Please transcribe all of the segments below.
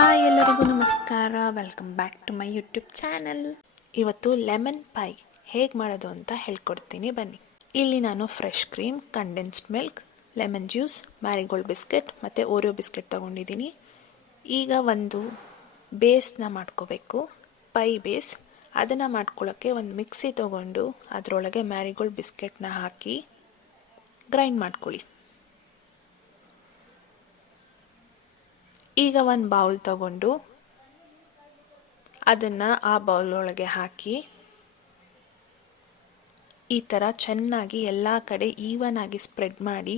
Hi ಎಲ್ಲರಿಗೂ ನಮಸ್ಕಾರ. Welcome back to my YouTube channel. ಇವತ್ತು ಲೆಮನ್ ಪೈ ಹೇಗೆ ಮಾಡೋದು ಅಂತ ಹೇಳ್ಕೊಡ್ತೀನಿ ಬನ್ನಿ. ಇಲ್ಲಿ ನಾನು fresh cream, condensed milk, lemon juice, Marigold biscuit ಮತ್ತು ಓರಿಯೋ ಬಿಸ್ಕೆಟ್ ತೊಗೊಂಡಿದ್ದೀನಿ. ಈಗ ಒಂದು ಬೇಸ್ನ ಮಾಡ್ಕೋಬೇಕು, ಪೈ ಬೇಸ್. ಅದನ್ನು ಮಾಡ್ಕೊಳ್ಳೋಕ್ಕೆ ಒಂದು ಮಿಕ್ಸಿ ತೊಗೊಂಡು ಅದರೊಳಗೆ ಮ್ಯಾರಿಗೋಲ್ಡ್ ಬಿಸ್ಕೆಟ್ನ ಹಾಕಿ ಗ್ರೈಂಡ್ ಮಾಡ್ಕೊಳ್ಳಿ. ಈಗ ಒಂದು ಬೌಲ್ ತಗೊಂಡು ಅದನ್ನು ಆ ಬೌಲ್ ಒಳಗೆ ಹಾಕಿ ಈ ಥರ ಚೆನ್ನಾಗಿ ಎಲ್ಲ ಕಡೆ ಈವನ್ ಆಗಿ ಸ್ಪ್ರೆಡ್ ಮಾಡಿ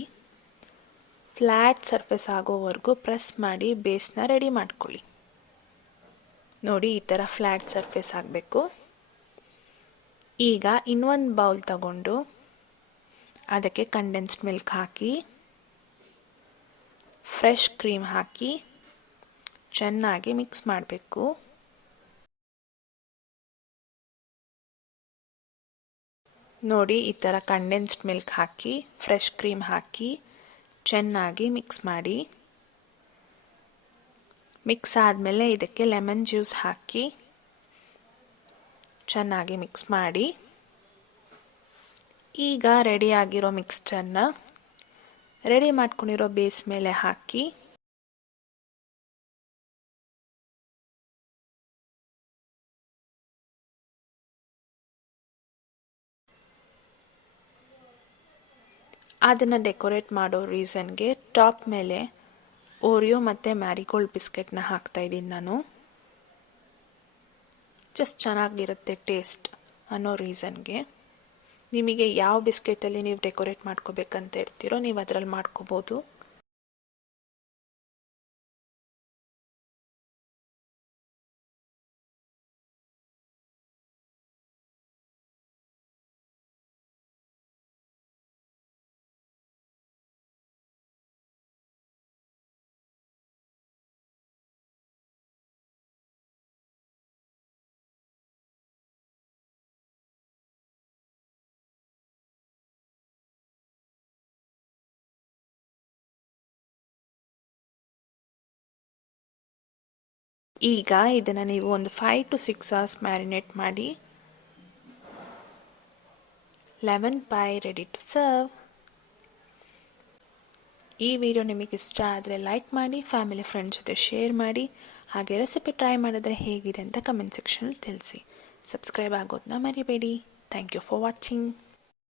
ಫ್ಲ್ಯಾಟ್ ಸರ್ಫೇಸ್ ಆಗೋವರೆಗೂ ಪ್ರೆಸ್ ಮಾಡಿ ಬೇಸ್ನ ರೆಡಿ ಮಾಡ್ಕೊಳ್ಳಿ. ನೋಡಿ, ಈ ಥರ ಫ್ಲ್ಯಾಟ್ ಸರ್ಫೇಸ್ ಆಗಬೇಕು. ಈಗ ಇನ್ನೊಂದು ಬೌಲ್ ತಗೊಂಡು ಅದಕ್ಕೆ ಕಂಡೆನ್ಸ್ಡ್ ಮಿಲ್ಕ್ ಹಾಕಿ, ಫ್ರೆಶ್ ಕ್ರೀಮ್ ಹಾಕಿ ಚೆನ್ನಾಗಿ ಮಿಕ್ಸ್ ಮಾಡಬೇಕು. ನೋಡಿ, ಈ ಥರ ಕಂಡೆನ್ಸ್ಡ್ ಮಿಲ್ಕ್ ಹಾಕಿ ಫ್ರೆಶ್ ಕ್ರೀಮ್ ಹಾಕಿ ಚೆನ್ನಾಗಿ ಮಿಕ್ಸ್ ಮಾಡಿ. ಮಿಕ್ಸ್ ಆದಮೇಲೆ ಇದಕ್ಕೆ ಲೆಮನ್ ಜ್ಯೂಸ್ ಹಾಕಿ ಚೆನ್ನಾಗಿ ಮಿಕ್ಸ್ ಮಾಡಿ. ಈಗ ರೆಡಿಯಾಗಿರೋ ಮಿಕ್ಸ್ಚರ್ನ ರೆಡಿ ಮಾಡ್ಕೊಂಡಿರೋ ಬೇಸ್ ಮೇಲೆ ಹಾಕಿ ಅದನ್ನು ಡೆಕೋರೇಟ್ ಮಾಡೋ ರೀಸನ್ಗೆ ಟಾಪ್ ಮೇಲೆ ಓರಿಯೋ ಮತ್ತು ಮ್ಯಾರಿಗೋಲ್ಡ್ ಬಿಸ್ಕೆಟ್ನ ಹಾಕ್ತಾಯಿದ್ದೀನಿ ನಾನು. ಜಸ್ಟ್ ಚೆನ್ನಾಗಿರುತ್ತೆ ಟೇಸ್ಟ್ ಅನ್ನೋ ರೀಸನ್ಗೆ. ನಿಮಗೆ ಯಾವ ಬಿಸ್ಕೆಟಲ್ಲಿ ನೀವು ಡೆಕೋರೇಟ್ ಮಾಡ್ಕೋಬೇಕಂತ ಇರ್ತೀರೋ ನೀವು ಅದರಲ್ಲಿ ಮಾಡ್ಕೋಬೋದು. ಈಗ ಇದನ್ನು ನೀವು ಒಂದು 5 to 6 hours ಮ್ಯಾರಿನೇಟ್ ಮಾಡಿ. Lemon pie ready to serve. ಈ ವಿಡಿಯೋ ನಿಮಗೆ ಇಷ್ಟ ಆದರೆ ಲೈಕ್ ಮಾಡಿ, ಫ್ಯಾಮಿಲಿ ಫ್ರೆಂಡ್ಸ್ ಜೊತೆ ಶೇರ್ ಮಾಡಿ. ಹಾಗೆ ರೆಸಿಪಿ ಟ್ರೈ ಮಾಡಿದ್ರೆ ಹೇಗಿದೆ ಅಂತ ಕಮೆಂಟ್ ಸೆಕ್ಷನಲ್ಲಿ ತಿಳಿಸಿ. ಸಬ್ಸ್ಕ್ರೈಬ್ ಆಗೋದನ್ನ ಮರಿಬೇಡಿ. Thank you for watching.